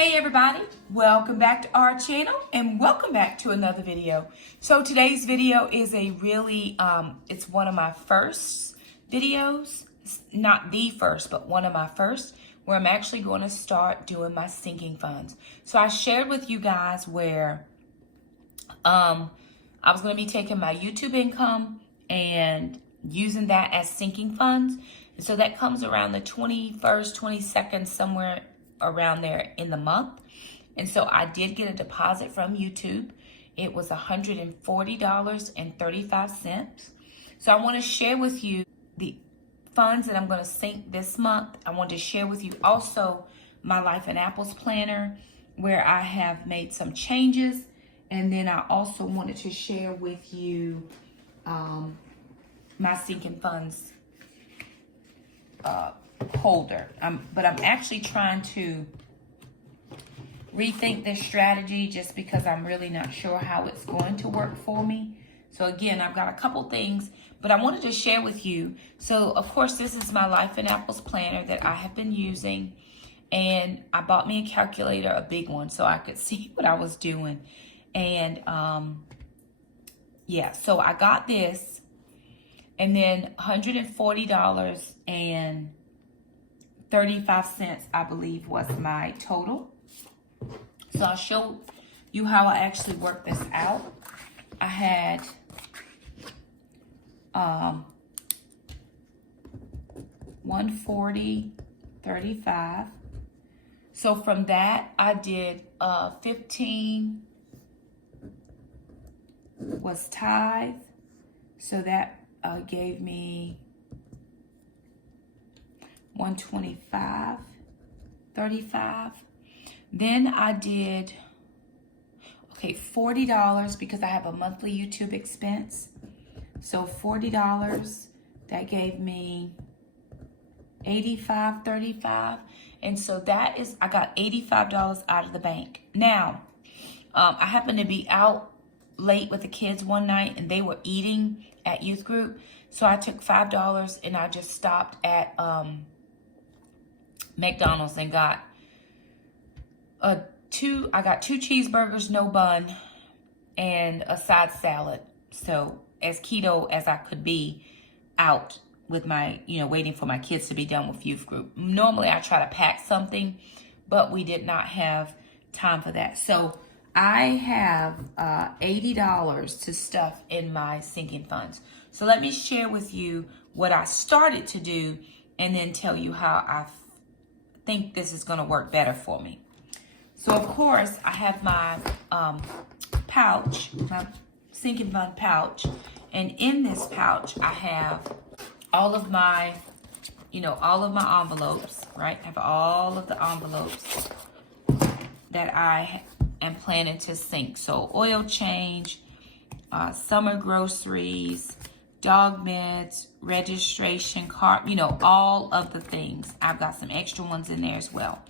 Hey everybody, welcome back to our channel and welcome back to another video. So today's video is a really, it's one of my first videos, not the first, but one of my first, where I'm actually going to start doing my sinking funds. So I shared with you guys where I was going to be taking my YouTube income and using that as sinking funds. And so that comes around the 21st, 22nd, somewhere around there in the month. And so I did get a deposit from YouTube. It was $140.35. So I want to share with you the funds that I'm going to sink this month. I want to share with you also my Life in Apples planner where I have made some changes. And then I also wanted to share with you my sinking funds holder. But I'm actually trying to rethink this strategy just because I'm really not sure how it's going to work for me. So again, I've got a couple things, but I wanted to share with you. So of course, this is my Life in Apples planner that I have been using, and I bought me a calculator, a big one, so I could see what I was doing. And yeah, so I got this, and then $140.35, I believe, was my total. So I'll show you how I actually worked this out. I had $140.35. So from that, I did 15 was tithe. So that gave me $125.35. Then I did, $40 because I have a monthly YouTube expense. So $40, that gave me $85.35. And so that is, I got $85 out of the bank. Now, I happened to be out late with the kids one night and they were eating at youth group. So I took $5 and I just stopped at McDonald's and got two cheeseburgers, no bun, and a side salad. So as keto as I could be out with my, waiting for my kids to be done with youth group. Normally I try to pack something, but we did not have time for that. So I have $80 to stuff in my sinking funds. So let me share with you what I started to do and then tell you how I think this is going to work better for me. So of course I have my pouch, my sinking fund pouch, and in this pouch I have all of my, all of my envelopes, right? I have all of the envelopes that I am planning to sink. So oil change, summer groceries, dog meds, registration card, all of the things. I've got some extra ones in there as well.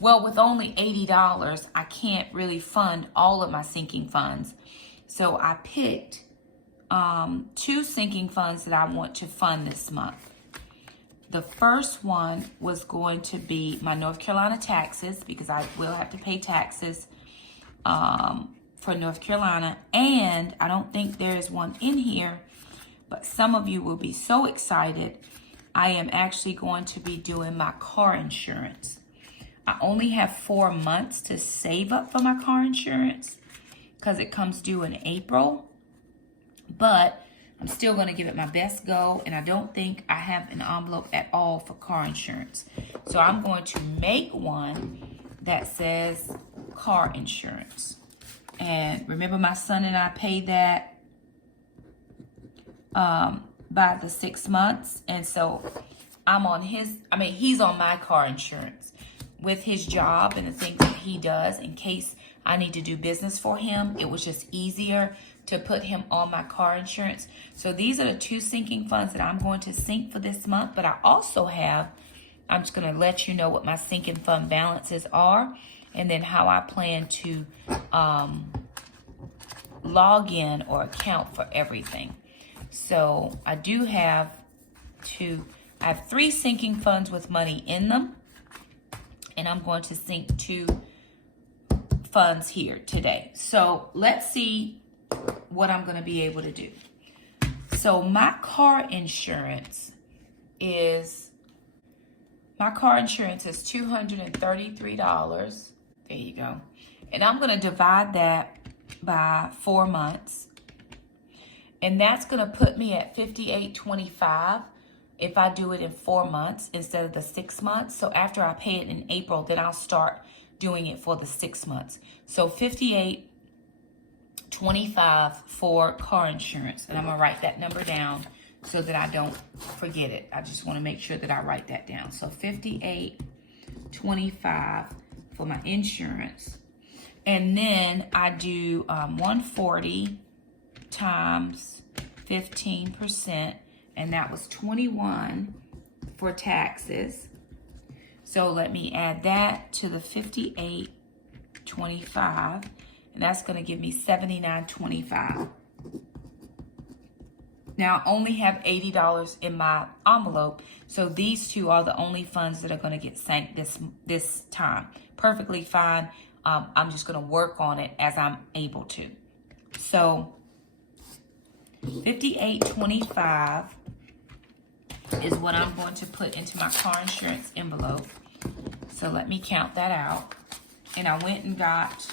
Well, with only $80, I can't really fund all of my sinking funds. So I picked 2 sinking funds that I want to fund this month. The first one was going to be my North Carolina taxes, because I will have to pay taxes for North Carolina. And I don't think there is one in here, but some of you will be so excited. I am actually going to be doing my car insurance. I only have 4 months to save up for my car insurance because it comes due in April. But I'm still going to give it my best go, and I don't think I have an envelope at all for car insurance. So I'm going to make one that says car insurance. And remember, my son and I paid that by the 6 months. And so I'm on he's on my car insurance with his job and the things that he does in case I need to do business for him. It was just easier to put him on my car insurance. So these are the 2 sinking funds that I'm going to sink for this month. But I also have, I'm just going to let you know what my sinking fund balances are and then how I plan to log in or account for everything. So I do have I have 3 sinking funds with money in them. And I'm going to sink 2 funds here today. So let's see what I'm going to be able to do. So my car insurance is $233. There you go. And I'm going to divide that by 4 months. And that's going to put me at $58.25 if I do it in 4 months instead of the 6 months. So after I pay it in April, then I'll start doing it for the 6 months. So $58.25 for car insurance. And I'm going to write that number down so that I don't forget it. I just want to make sure that I write that down. So $58.25 for my insurance. And then I do 140 times 15%, and that was 21 for taxes. So let me add that to the 58.25, and that's going to give me 79.25. Now I only have $80 in my envelope, so these two are the only funds that are going to get sank this time. Perfectly fine. I'm just going to work on it as I'm able to. So $58.25 is what I'm going to put into my car insurance envelope. So let me count that out. And I went and got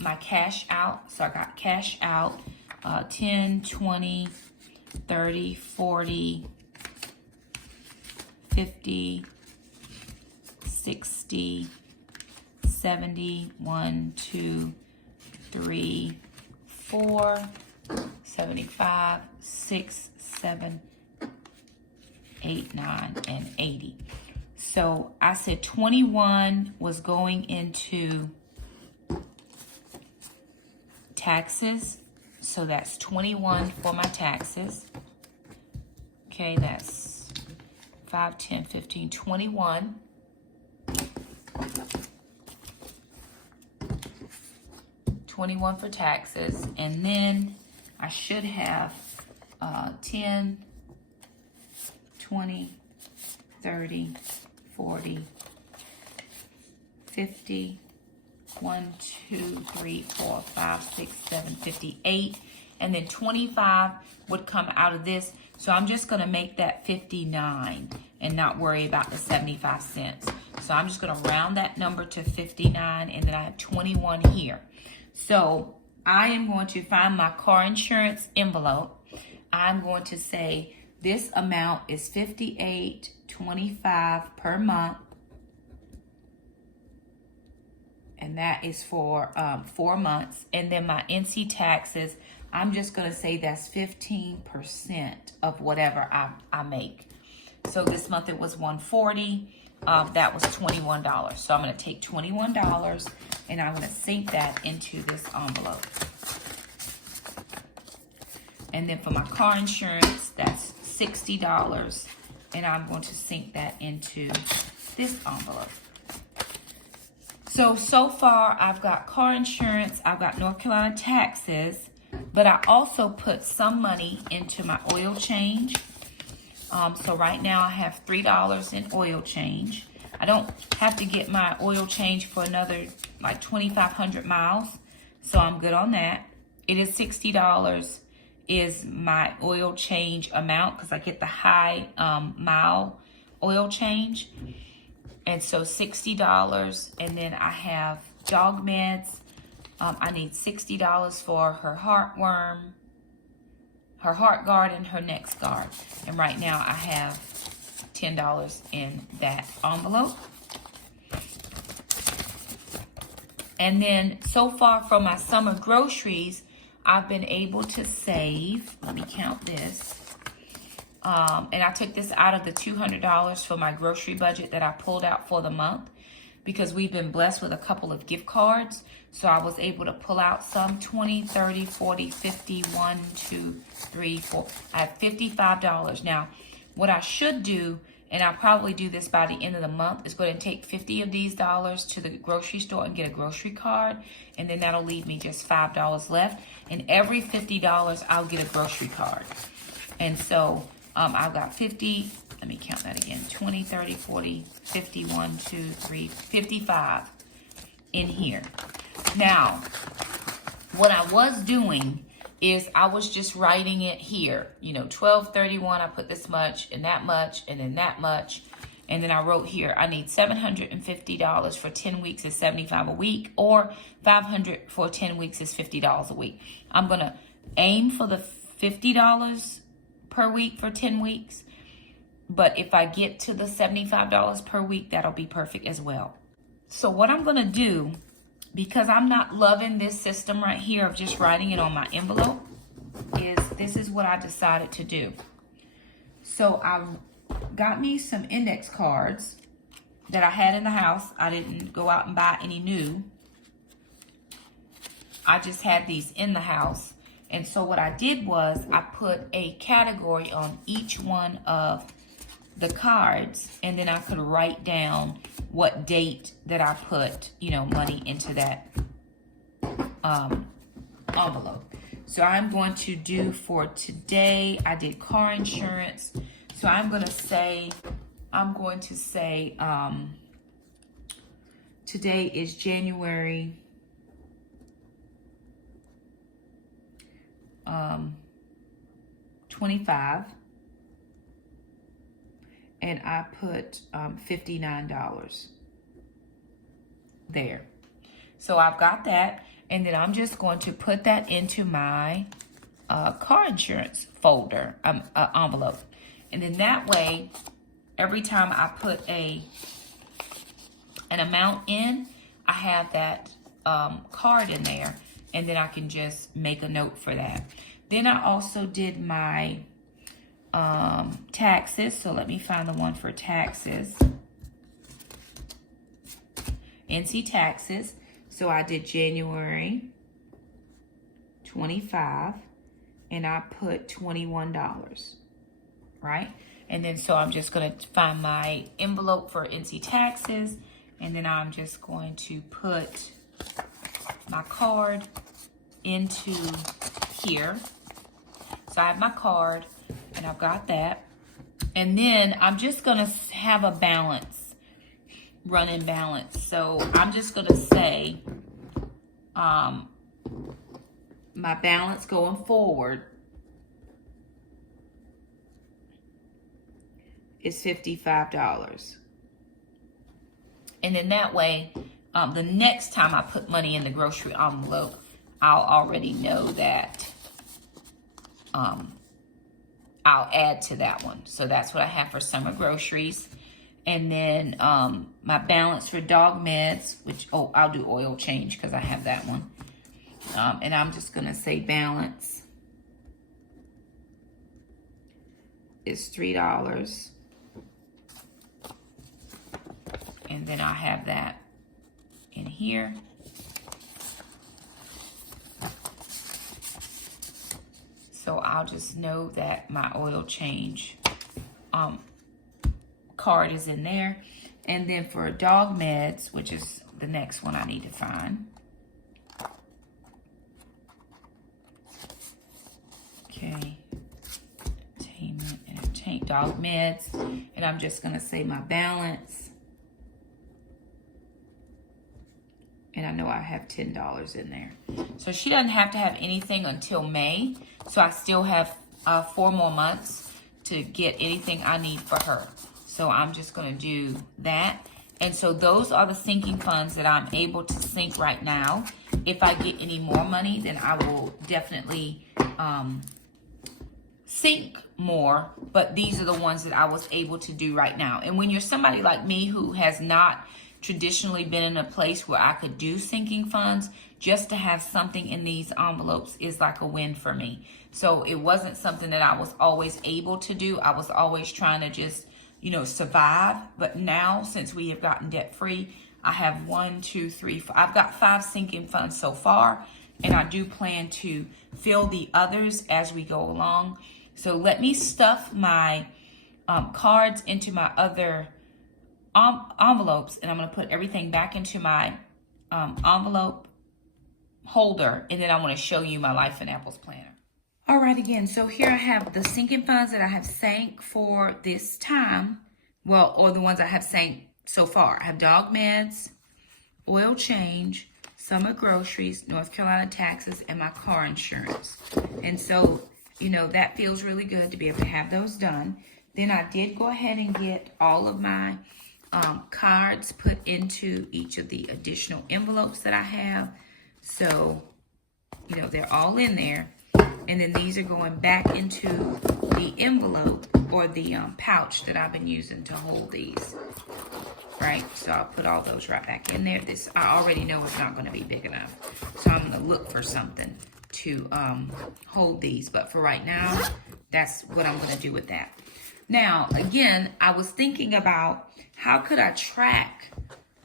my cash out. So I got cash out 10, 20, 30, 40, 50, 60, 70, 1, 2, 3, 4, 75, 6, 7, 8, 9, and 80. So I said 21 was going into taxes. So that's 21 for my taxes. Okay, that's 5, 10, 15, 21. $21 for taxes, and then I should have 10, 20, 30, 40, 50, 1, 2, 3, 4, 5, 6, 7, 58, and then 25 would come out of this. So I'm just going to make that 59 and not worry about the 75 cents. So I'm just going to round that number to 59, and then I have 21 here. So I am going to find my car insurance envelope. I'm going to say this amount is $58.25 per month. And that is for 4 months. And then my NC taxes, I'm just going to say that's 15% of whatever I make. So this month it was $140. That was $21. So I'm going to take $21 and I'm going to sink that into this envelope. And then for my car insurance, that's $60. And I'm going to sink that into this envelope. So far I've got car insurance, I've got North Carolina taxes, but I also put some money into my oil change. So right now I have $3 in oil change. I don't have to get my oil change for another like 2,500 miles. So I'm good on that. It is $60 is my oil change amount because I get the high mile oil change. And so $60. And then I have dog meds. I need $60 for her heartworm, her heart guard, and her next guard. And right now I have $10 in that envelope. And then so far from my summer groceries, I've been able to save, let me count this. And I took this out of the $200 for my grocery budget that I pulled out for the month because we've been blessed with a couple of gift cards. So I was able to pull out some 20, 30, 40, 50, 1, 2, 3, 4. I have $55. Now, what I should do, and I'll probably do this by the end of the month, is go ahead and take 50 of these dollars to the grocery store and get a grocery card. And then that'll leave me just $5 left. And every $50, I'll get a grocery card. And so I've got 50, let me count that again, 20, 30, 40, 50, 1, 2, 3, 55. in here. Now, what I was doing is I was just writing it here. You know, 1231, I put this much, and then that much. And then I wrote here, I need $750 for 10 weeks is $75 a week, or $500 for 10 weeks is $50 a week. I'm going to aim for the $50 per week for 10 weeks. But if I get to the $75 per week, that'll be perfect as well. So what I'm going to do, because I'm not loving this system right here of just writing it on my envelope, is this is what I decided to do. So I got me some index cards that I had in the house. I didn't go out and buy any new. I just had these in the house. And so what I did was I put a category on each one of the cards, and then I could write down what date that I put, you know, money into that envelope. So I'm going to do for today, I did car insurance. So I'm going to say today is January 25. And I put $59 there. So I've got that. And then I'm just going to put that into my car insurance folder, envelope. And then that way, every time I put an amount in, I have that card in there. And then I can just make a note for that. Then I also did my taxes. So let me find the one for taxes. NC taxes. So I did January 25 and I put $21, right? And then so I'm just going to find my envelope for NC taxes, and then I'm just going to put my card into here. So I have my card and I've got that. And then I'm just going to have a balance, running balance. So I'm just going to say my balance going forward is $55. And then that way, the next time I put money in the grocery envelope, I'll already know that I'll add to that one. So that's what I have for summer groceries. And then my balance for dog meds, which, I'll do oil change because I have that one. And I'm just going to say balance is $3. And then I have that in here. So I'll just know that my oil change card is in there. And then for dog meds, which is the next one I need to find. Okay. Entertainment, dog meds. And I'm just going to say my balance. And I know I have $10 in there. So she doesn't have to have anything until May. So I still have 4 more months to get anything I need for her. So I'm just going to do that. And so those are the sinking funds that I'm able to sink right now. If I get any more money, then I will definitely sink more. But these are the ones that I was able to do right now. And when you're somebody like me who has not traditionally been in a place where I could do sinking funds, just to have something in these envelopes is like a win for me. So it wasn't something that I was always able to do. I was always trying to just, survive. But now, since we have gotten debt free, I have 1, 2, 3, 4. I've got 5 sinking funds so far, and I do plan to fill the others as we go along. So let me stuff my cards into my other envelopes, and I'm going to put everything back into my envelope holder, and then I want to show you my Life in Apples planner. All right, again, so here I have the sinking funds that I have sank for this time, or the ones I have sank so far. I have dog meds, oil change, summer groceries, North Carolina taxes, and my car insurance. And so, you know, that feels really good to be able to have those done. Then I did go ahead and get all of my cards put into each of the additional envelopes that I have. So, you know, they're all in there. And then these are going back into the envelope or the pouch that I've been using to hold these. Right? So I'll put all those right back in there. This, I already know it's not going to be big enough. So I'm going to look for something to hold these. But for right now, that's what I'm going to do with that. Now, again, I was thinking about how could I track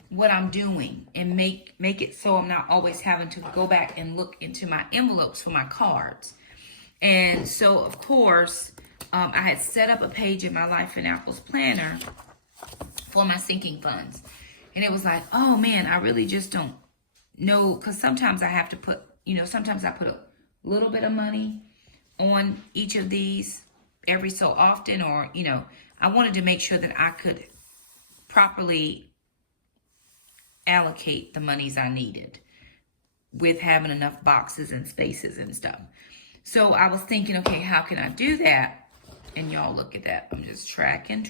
what I'm doing and make it so I'm not always having to go back and look into my envelopes for my cards. And so, of course, I had set up a page in my Life in Apples planner for my sinking funds. And it was like, oh man, I really just don't know, because sometimes I have to put, you know, sometimes I put a little bit of money on each of these every so often, or, you know, I wanted to make sure that I could properly allocate the monies I needed with having enough boxes and spaces and stuff. So I was thinking, okay, how can I do that? And y'all look at that. I'm just tracking.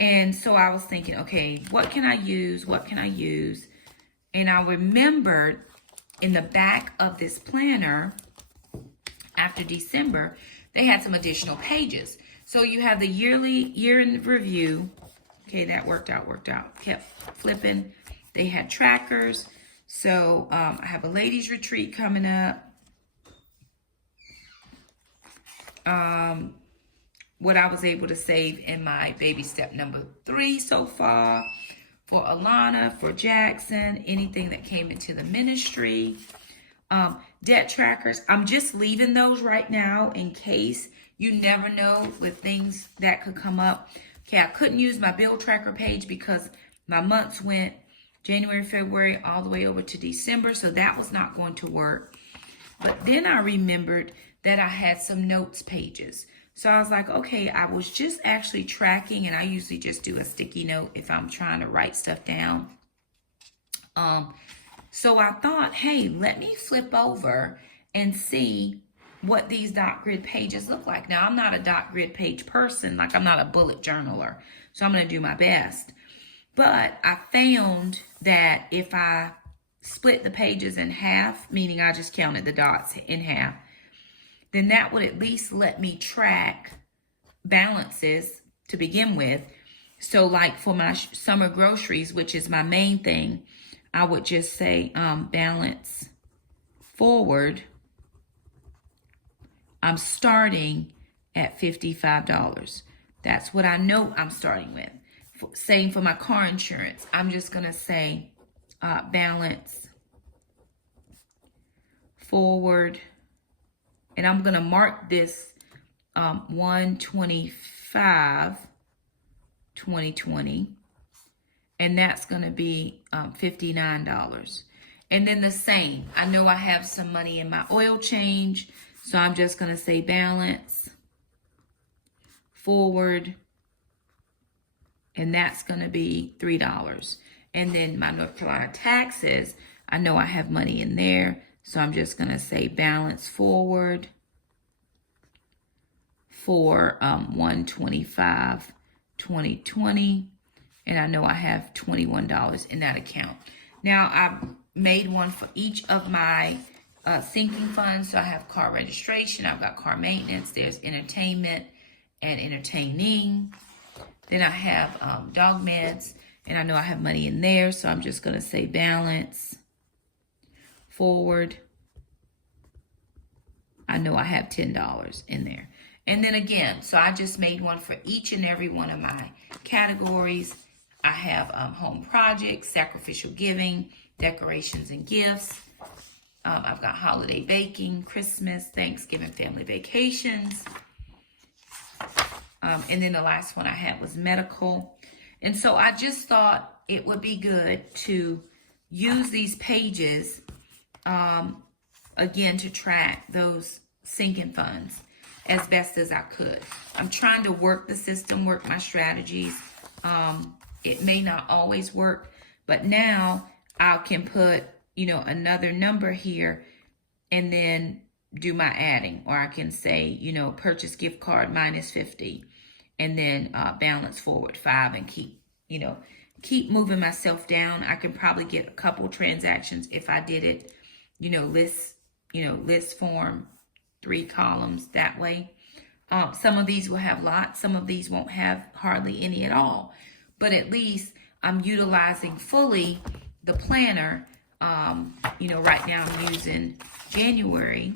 And so I was thinking, okay, what can I use? What can I use? And I remembered in the back of this planner, after December, they had some additional pages. So you have the year in review. Okay, that worked out. Kept flipping. They had trackers. So I have a ladies retreat coming up. What I was able to save in my baby step number 3 so far. For Alana, for Jackson, anything that came into the ministry. Debt trackers. I'm just leaving those right now in case. You never know with things that could come up. Okay, I couldn't use my bill tracker page because my months went January, February, all the way over to December. So that was not going to work. But then I remembered that I had some notes pages. So I was like, okay, I was just actually tracking, and I usually just do a sticky note if I'm trying to write stuff down. So I thought, hey, let me flip over and see what these dot grid pages look like. Now, I'm not a dot grid page person. Like, I'm not a bullet journaler. So I'm going to do my best. But I found that if I split the pages in half, meaning I just counted the dots in half, then that would at least let me track balances to begin with. So like for my summer groceries, which is my main thing, I would just say balance forward. I'm starting at $55. That's what I know I'm starting with. Same for my car insurance. I'm just going to say balance forward. And I'm going to mark this 125 2020. And that's going to be $59. And then the same. I know I have some money in my oil change. So I'm just going to say balance forward. And that's going to be $3. And then my North Carolina taxes, I know I have money in there. So I'm just going to say balance forward for 125 2020. And I know I have $21 in that account. Now, I've made one for each of my sinking funds. So I have car registration. I've got car maintenance. There's entertainment and entertaining. Then I have dog meds. And I know I have money in there. So I'm just going to say balance forward. I know I have $10 in there. And then again, so I just made one for each and every one of my categories. I have home projects, sacrificial giving, decorations and gifts. I've got holiday baking, Christmas, Thanksgiving, family vacations. And then the last one I had was medical. And so I just thought it would be good to use these pages, again, to track those sinking funds as best as I could. I'm trying to work the system, work my strategies. It may not always work, But now I can put, you know, another number here and then do my adding. Or I can say, you know, purchase gift card minus 50 and then balance forward 5 and keep, you know, keep moving myself down. I can probably get a couple transactions if I did it, you know, list form, 3 columns that way. Some of these will have lots, some of these won't have hardly any at all. But at least I'm utilizing fully the planner. You know, right now I'm using January,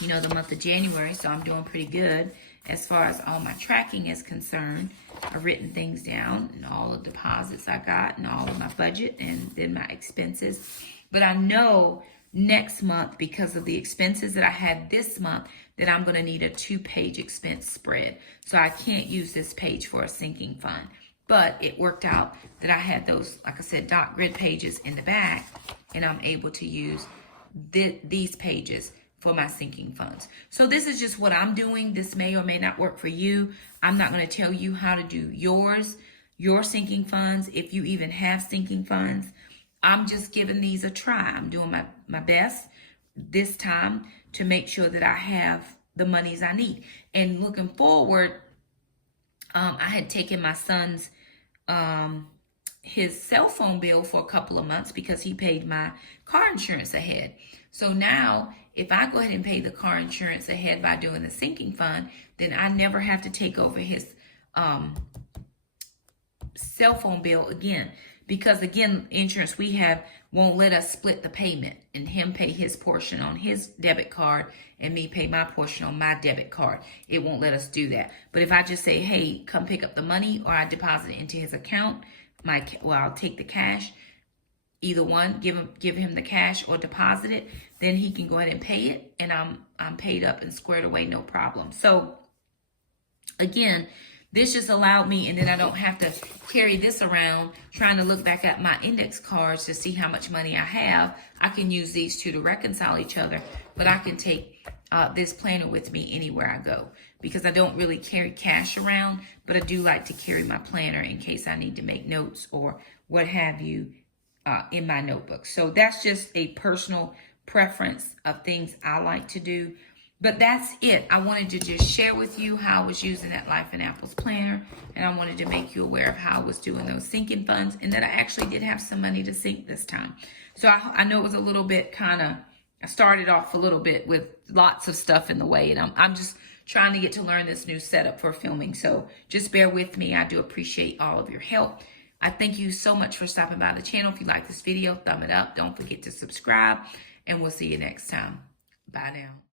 you know, the month of January, so I'm doing pretty good as far as all my tracking is concerned. I've written things down and all the deposits I got and all of my budget and then my expenses. But I know next month, because of the expenses that I had this month, that I'm going to need a 2-page expense spread. So I can't use this page for a sinking fund. But it worked out that I had those, like I said, dot grid pages in the back, and I'm able to use these pages for my sinking funds. So this is just what I'm doing. This may or may not work for you. I'm not going to tell you how to do your sinking funds, if you even have sinking funds. I'm just giving these a try. I'm doing my best this time to make sure that I have the monies I need. And looking forward, I had taken my son's his cell phone bill for a couple of months because he paid my car insurance ahead. So now, if I go ahead and pay the car insurance ahead by doing the sinking fund, then I never have to take over his cell phone bill again. Because again, insurance we have won't let us split the payment and him pay his portion on his debit card and me pay my portion on my debit card. It won't let us do that. But if I just say, hey, come pick up the money, or I deposit it into his account, I'll take the cash, either one, give him the cash or deposit it, then he can go ahead and pay it, and I'm paid up and squared away, no problem. So again, this just allowed me, and then I don't have to carry this around trying to look back at my index cards to see how much money I have. I can use these two to reconcile each other, but I can take this planner with me anywhere I go, because I don't really carry cash around, but I do like to carry my planner in case I need to make notes or what have you in my notebook. So that's just a personal preference of things I like to do. But that's it. I wanted to just share with you how I was using that Life in Apples planner, and I wanted to make you aware of how I was doing those sinking funds, and that I actually did have some money to sink this time. So I know it was a little bit I started off a little bit with lots of stuff in the way, and I'm just trying to get to learn this new setup for filming. So just bear with me. I do appreciate all of your help. I thank you so much for stopping by the channel. If you like this video, thumb it up. Don't forget to subscribe, and we'll see you next time. Bye now.